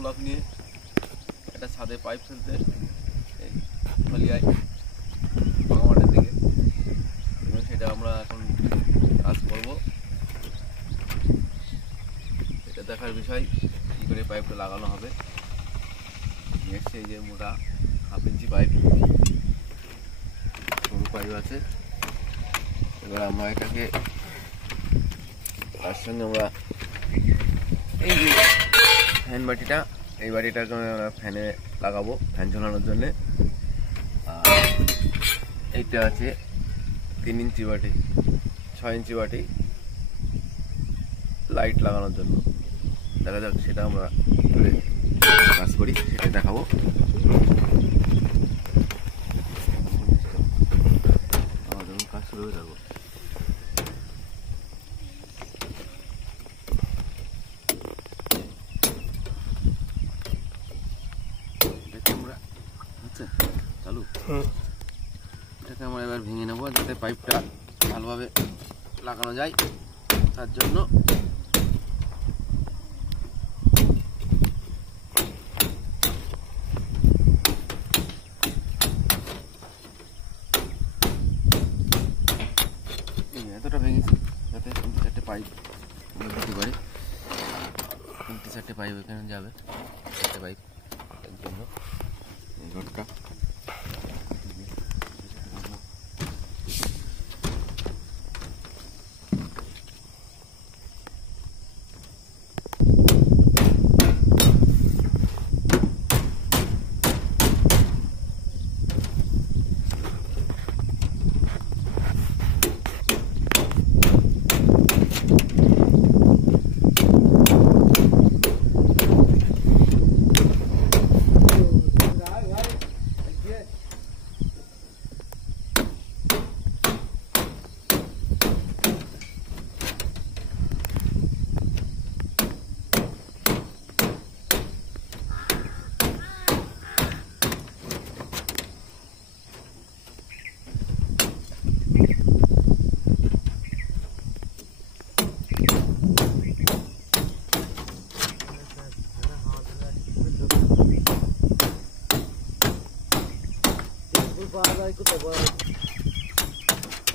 Block নিয়ে একটা ছাদে পাইপ ফেলতে এই ফলিয়ায় বাগামাঠের দিকে, এবং সেটা আমরা এখন কাজ করব। এটা দেখার বিষয় কী করে পাইপটা লাগানো হবে। এসছে এই যে মোটা 1/2 ইঞ্চি পাইপ, সরু পাইপ আছে। এবার আমরা এটাকে তার সঙ্গে আমরা এই যে ফ্যান বাটিটা, এই বাটিটাকে আমরা ফ্যানে লাগাবো, ফ্যান ঝোলানোর জন্যে। আর এইটা আছে 3 ইঞ্চি বাটি, 6 ইঞ্চি বাটি লাইট লাগানোর জন্য। দেখা যাক সেটা আমরা কী করে কাজ করি, সেটা দেখাবো। যখন কাজ শুরু হয়ে যাবো, চালু এটাকে আমরা এবার ভেঙে নেবো, যাতে পাইপটা ভালোভাবে লাগানো যায়। তার জন্য এতটা ভেঙেছি যাতে 3-4টে পাইপ আমরা দিতে পারি। 3-4টে পাইপ এখানে যাবে, 4টে পাইপ এর জন্য এই রডটা।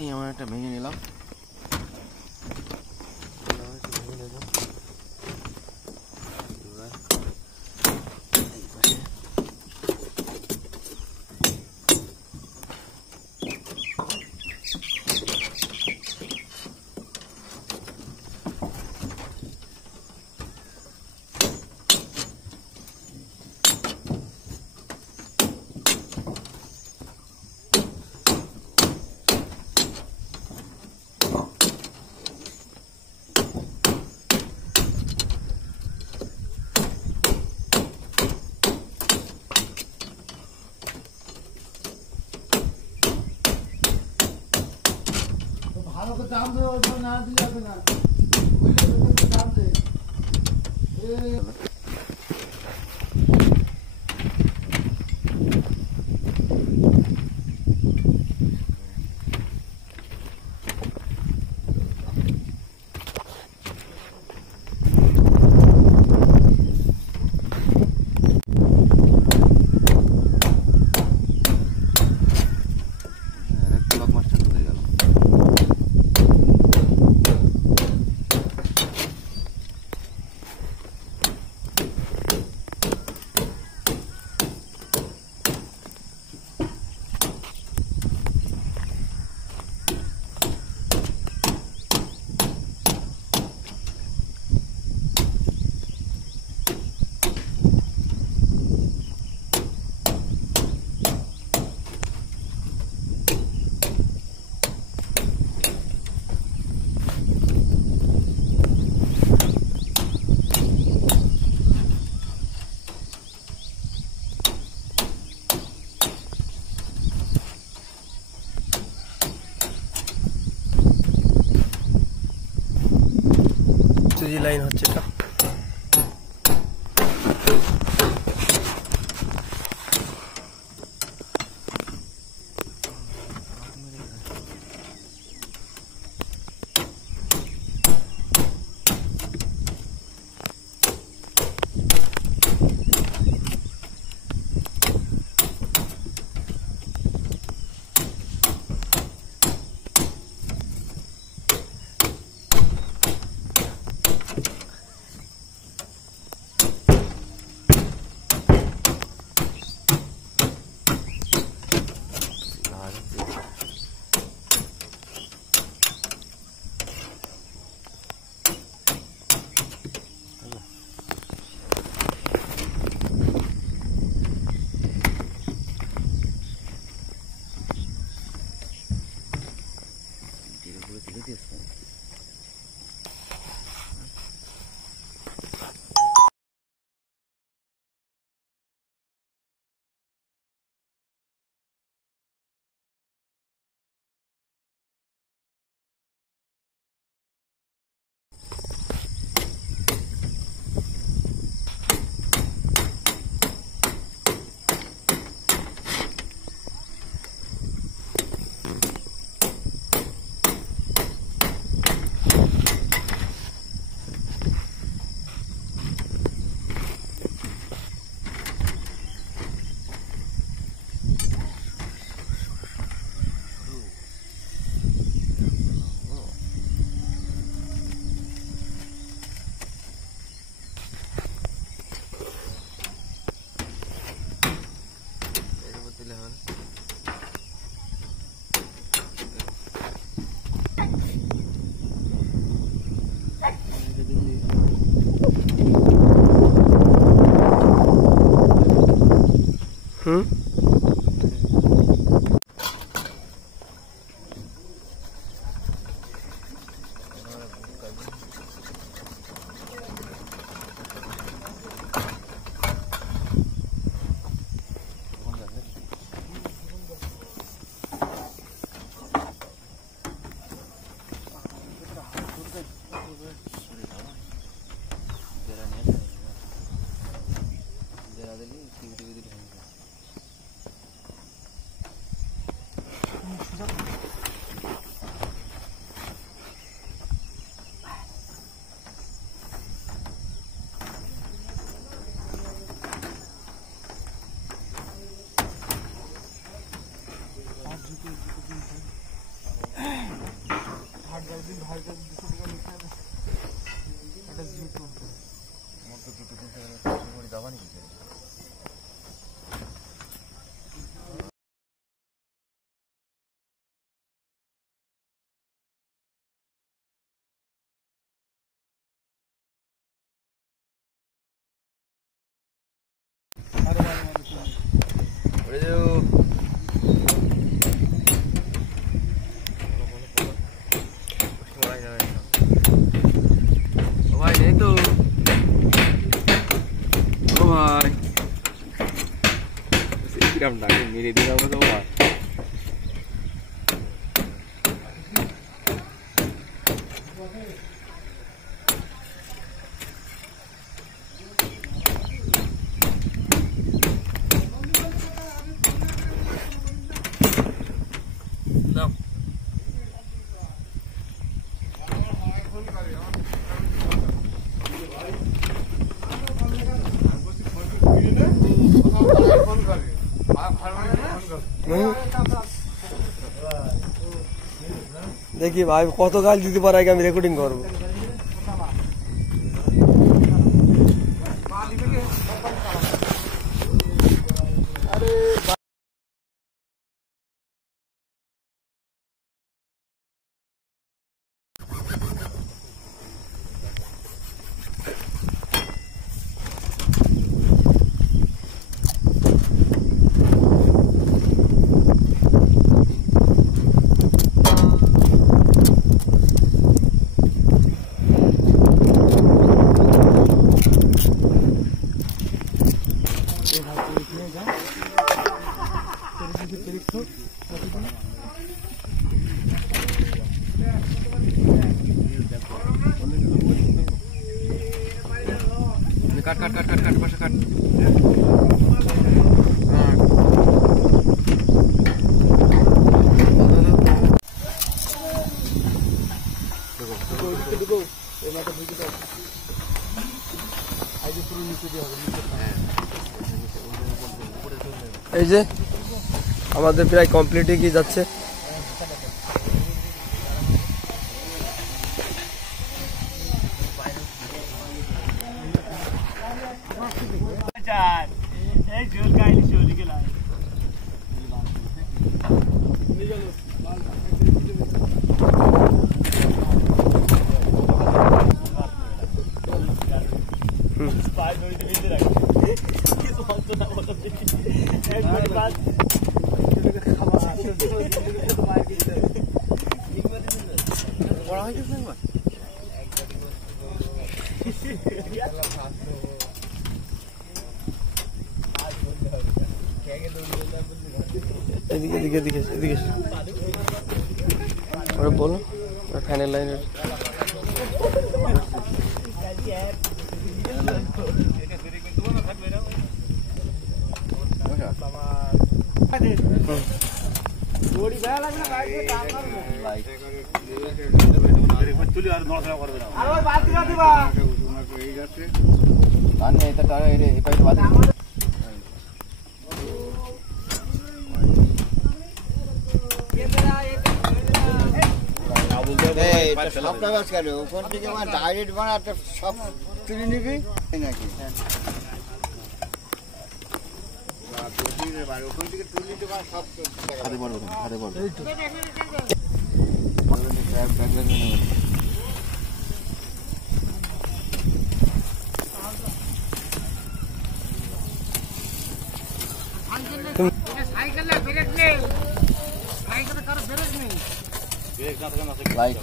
এই আমরা একটা ভেঙে নিলাম। দাম না দিয়ে যাবে না, দাম দে। লাইন হচ্ছে এটা। मेरे दिखा तो देखिए भाई कत गाल दीते पारे आगे रेकर्डिंग करब काट बस काट এই যে আমাদের প্রায় কমপ্লিট হয়ে গিয়ে যাচ্ছে এদিকে এদিকে এদিকে এদিকে ওরা বলো ফ্যানের লাইনের ডাইরেক্ট বানাতে সব তুলে নিবি নাকি ওখান থেকে তুলে নিতে সব হাতে পড়বে হাতে পড়বে লাইট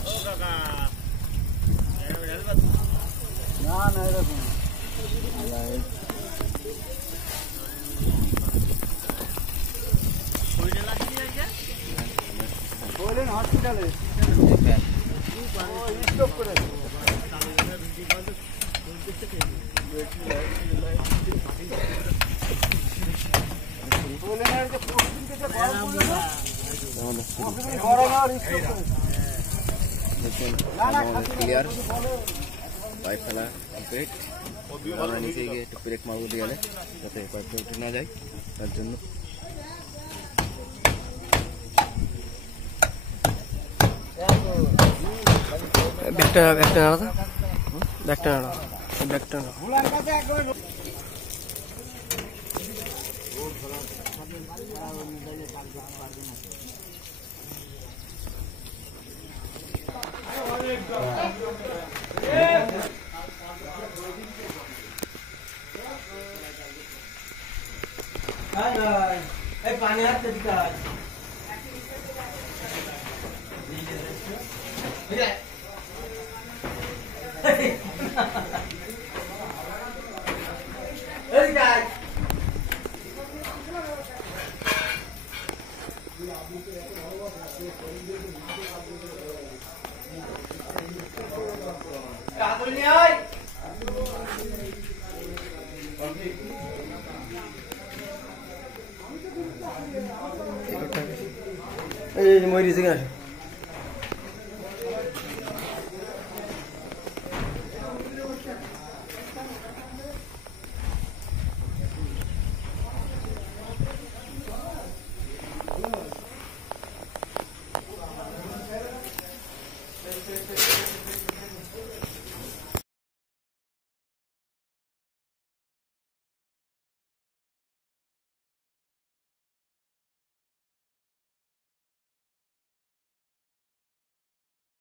হসপিটালে ক্লিয়ার পাইপ ফেলা কমপ্লিট। আমরা নিচে গিয়ে একটু ব্রেক মারবো দিয়ে যাতে পাইপটা উঠে না যায়, তার জন্য ব্যাগটা নাড়া ব্যাগটা নাড়া ব্যাগটা নাড়া पानी हाथ से दिखा ময়ূরী থেকে আসে